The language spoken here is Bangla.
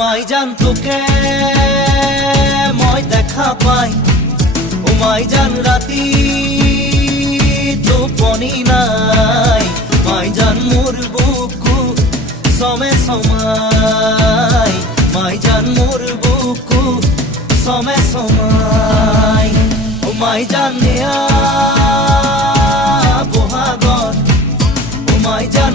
মাইজান তোকে মই দেখা পাই, ও মাইজান রাতি টোপনি নাই। মাইজান মোর বুকু সমে সমাই, মাইজান মোর বুকু সমে সমাই। ও মাইজান নেয়া বহাগর, ও মাইজান